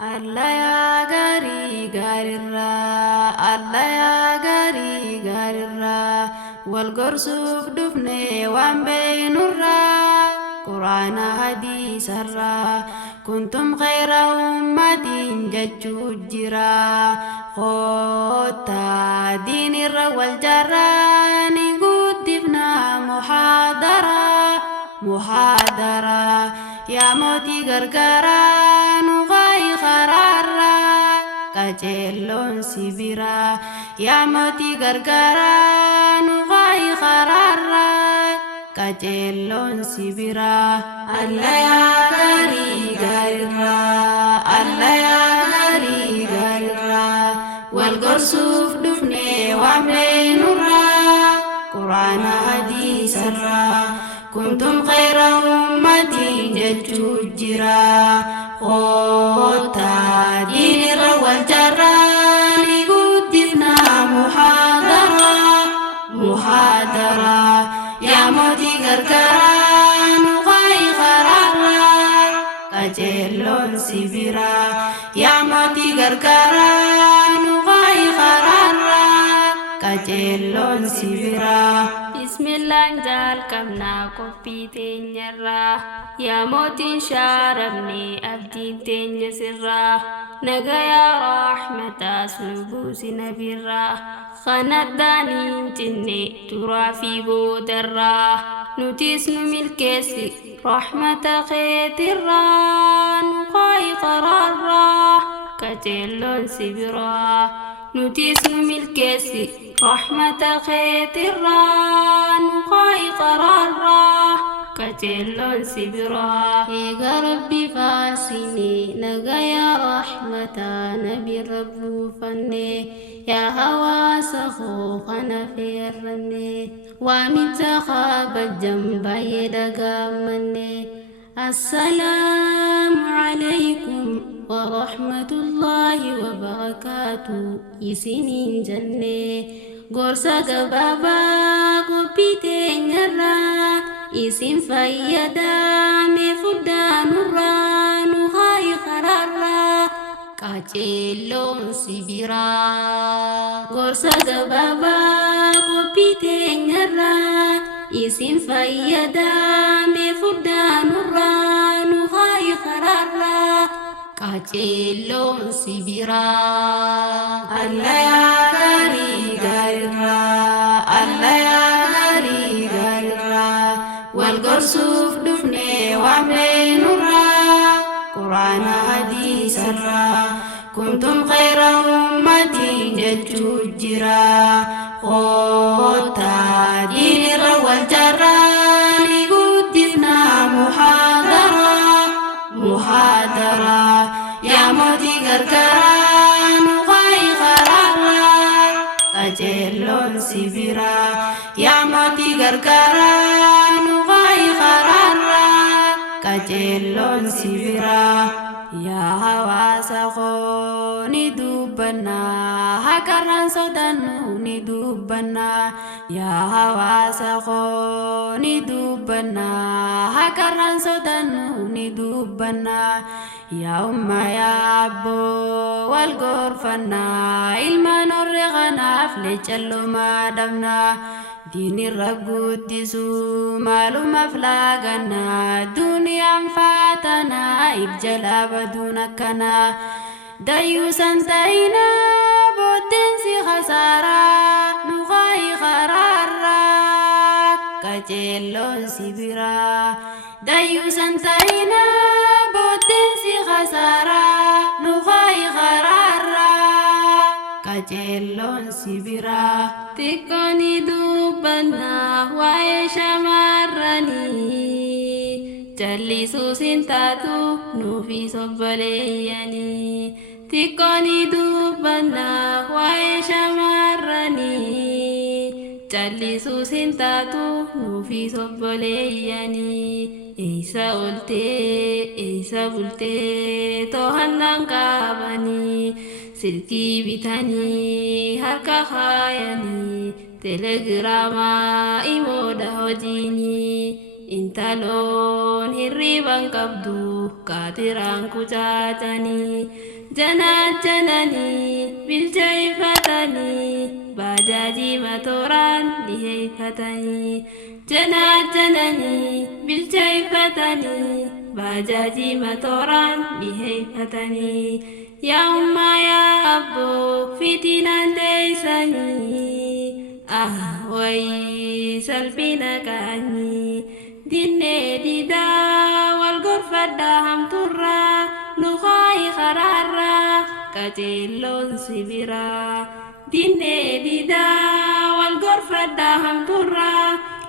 Allah ya gari garirra, Allah ya gari garirra, wal gorsuf dufne wan baynurra, Qur'ana hadisarra, kuntum khayra ummatin jajjujjira, khotta dinirra wal jarra, ni guddifna muhadara, ya moti gargara, nugai kharara, kajelon sibira, ya moti gargara, nugai kharara, kajelon sibira. Allah ya gari garira, Allah ya gari garira, wal gorsuf dufne wa baynurra, Qur'ana hadisarra, kuntum khayra ummatin jajjujjira, khotta dinirra wal jarra, ni guddifna muhadara, ya moti gargara, nugai kharara, kajelon sibira, ya moti gargara, nugai kharara, kajelon sibira. Bismillah jal kamna kopi tenyarra, ya motin sharabni abdin tenya sirra, nagaya rahmata sulubusi nabirra, khanadani jinne turafi bodarra, nutis numilkesi rahmata khetirra, nuqai qararra, kajelon sibira, nutis numilkesi rahmata khetirra, nuqai qararra, kajelon sibira. Ega rabbi fasini nagaya rahmata nabi rabbu fanne, ya hawa sakho khana firranne, wa mitkhaba jamba yedagamane. Assalamu alaikum wa rahmatullahi wa barakatuh, isinin janne gorsa gababa kopite nyarra, isin fayyada me fuddanurra, nuhai khararra, kajelon sibira. Gorsa gababa kopite nyarra, isin fayyada me fuddanurra, nuhai khararra, kajelon sibira. Allah ya gari garira, Allah ya gari garira, wal gorsuf dufne wa baynurra, Qur'ana hadisarra, kuntum khayra ummatin jajjujjira, khotta dinirra wal jarra, ni guddifna muhadara, ya moti gargara, nugai kharara, kajelon sibira, ya moti gargara, nugai kharara, kajelon sibira. Ya hawa sakho ni dubbanna, hakaran sodanu ni dubbanna, ya hawa sakho ni dubbanna, hakaran sodanu ni dubbanna, ya umma ya abbo wal gorfanna, ilma norreghana flechallo madamna, dini raguttisu maluma flagana, duniyam fatana ibjala badunakana, dayusan taina bodensi khasara, nugai kharara, kajelon sibira. Dayusan taina bodensi khasara, nugai kharara, kajelon sibira. Tikoni dubbanna wae shamarrani, jallisu sintatu nufi sobbaleyani. Tikoni dubbanna wae shamarrani, jallisu sintatu nufi sobbaleyani. Eisa bulte tohannan qabani, silkii bitanii harka kaayanii, telegiraama imooda hojiini. intaloon hirriban qabdu kaatiraan kucaatanii janaajjananii bilcheeyfatanii baajaajii matooraan dhiheeyfatanii janaajjananii bilcheeyfatanii baajaajii matooraan dhiheeyfatanii yaa ummaa yaa abboo fitinaan teeysanii wayii salphina qaanii dinnee didaa wal gorfadhaa hamturraa nuqaayi karaarraa qajeelloon sibiraa dinnee didaa wal gorfadhaa hamturraa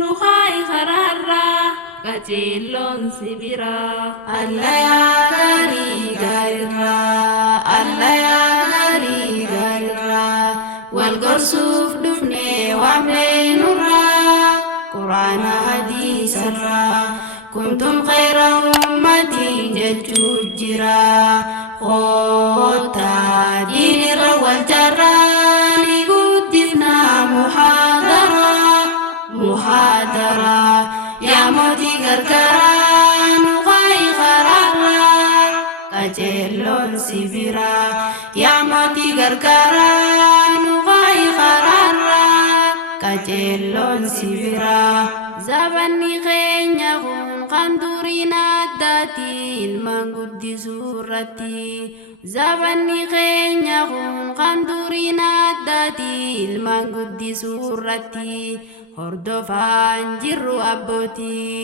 nuqaayi karaarraa qajeelloon sibiraa alla yaa gaarii gaarirraa alla yaa gaarii gaarirraa wal gorsuuf dhufnee waamnee nurraa quraana hadiisarraa kuntum khayra ummatiin jechuu jira qoottaa diinirra wal jarraa ni guddifnaa muhaadaraa yaa mootii gargaaraa nuqaayi karaarraa qajeelloon sibiraa yaa mootii gargaaraa nuqaayi karaarraa qajeelloon sibiraa zabanni keenya kun kan duriin addaati ilmaan guddisuu irratti zabanni keenya kun kan duriin addaati ilmaan guddisuu irratti hordofaan jirru abbootii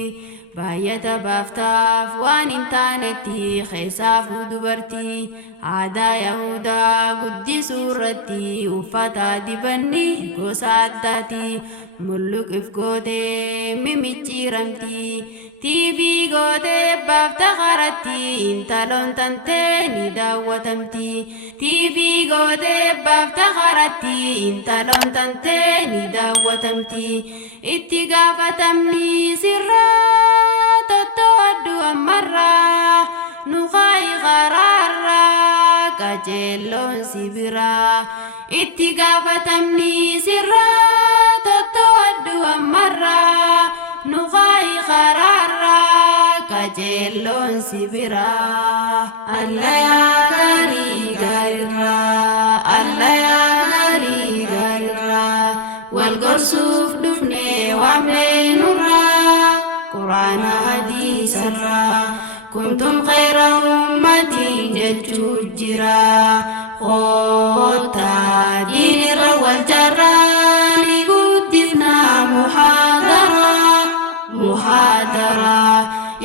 baay'ata baaftaaf waan hin taanetti keessaafuu dubartii aadaa yahudaa guddisuu irratti uffata dibanni gosa addaati mulluqif gootee mimicciiramti tiivii gootee baafta qaratti intaloon tantee ni daawwatamti tiivii gootee baafta qaratti intaloon tantee ni daawwatamti itti gaafatamni sirraa tottooddu ammarraa nuqaayi karaarraa qajeelloon sibiraa itti gaafatamni sirraa tottooddu ammarraa nuqaayi karaarraa qajeelloon sibiraa alla yaa gaarii gaarirraa alla yaa gaarii gaarirraa wal gorsuuf dhufnee waamnee nurraa quraana hadiisarraa kuntum khayra ummatiin jechuu jira qoottaa diinirra wal jarraa ni guddifnaa muhaadaraa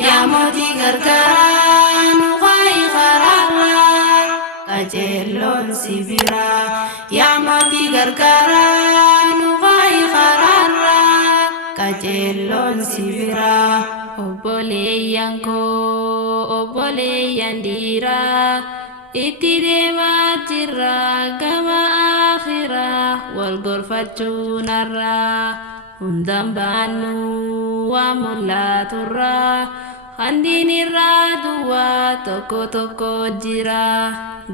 yaa mootii gargaaraa nuqaayi karaarraa qajeelloon sibiraa yaa mootii gargaaraa nuqaayi karaarraa qajeelloon sibiraa obboleeyyan koo obboleeyyan dhiiraa itti deemaa jirra gama akhiraa wal gorfachuun har'aa hundaan baannu waa mul'aturraa handiin irraa duwwaa tokko tokko jira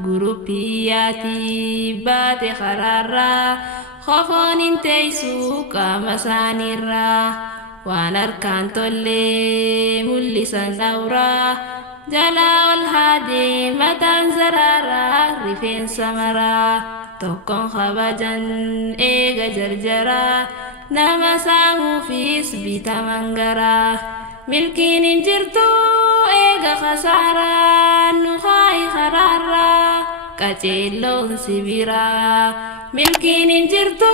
guruppiyaatii baate karaarraa qofoon hin teessu qaama isaaniirraa waan harkaan tollee mul'isan awraa jalaa ol haadee mataan saraaraa rifeensa maraa tokkoon kabajan eega jarjaraa nama saamuufis bitaman garaa milkiin hin jirtu eega khasaaraa nuqaayi karaarraa qajeelloon sibiraa milkiin hin jirtu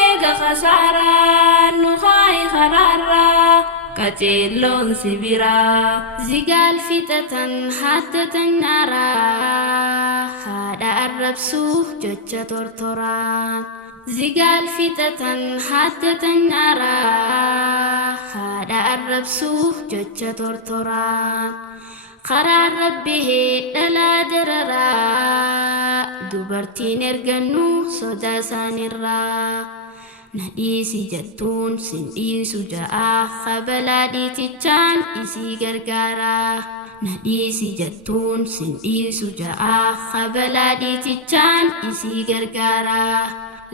eega khasaaraa nuqaayi karaarraa qajeelloon sibiraa zigaal fixatan haaddatan nyaaraa haadha arrabsuuf jecha tortoraan zigaal fixatan haaddatan nyaaraa haadha arrabsuuf jecha tortoraan karaa rabbihee dhalaa dararaa dubartiin ergannu sodaa isaanirraa nadhiisi jettuun sin dhiisu ja'aa kabalaa dhiitichaan isii gargaaraa nadhiisi jettuun sin dhiisu ja'aa kabalaa dhiitichaan isii gargaaraa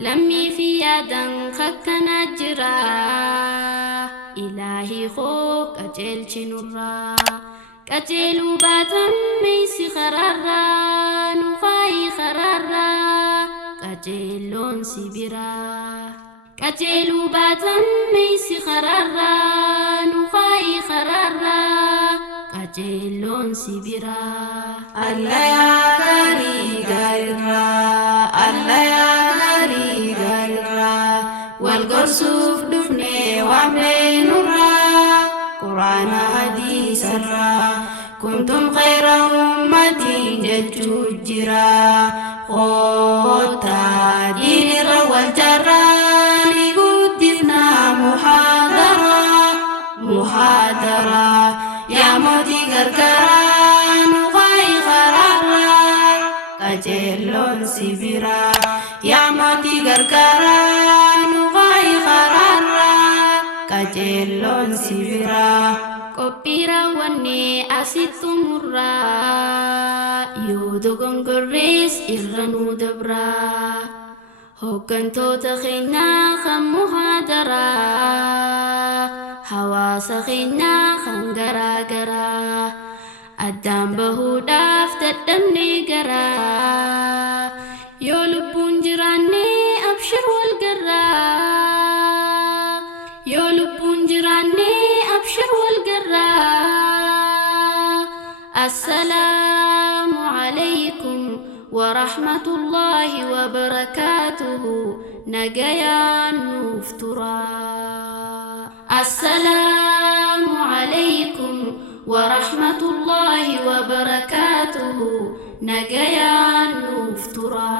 lammii fi yaadan kakkanaa jiraa إلهي خوك أجل شنورا كجلو باتم ميسي خرارا نخاي خرارا كجلون سبرا كجلو باتم ميسي خرارا نخاي خرارا كجلون سبرا الله يا غاري غارا الله يا غاري غارا والقرصوف دفني وعملي نورا قرآن حديث الرا كنتم خير أمة ججوجرا خوتا دين الروا الجراني قدفنا محاضرة يا موتي قرقران وغاي خرارا كجلون سبرا يا موتي قرقران وغاي خرارا كجلون سبرا Kopira wane asitu murra Yudu gonggoris irranu dabra Hooggantoota keenya kan muhaadara Hawaasa keenya kan garaagaraa Addaan bahuudhaaf dadhabnee garaa Yoo lubbuun jiraanne abshir wal garraa Yoo lubbuun jiraanne abshir wal garraa Assalaamu alaykum ورحمة الله وبركاته نجيا نفترا السلام عليكم ورحمة الله وبركاته نجيا نفترا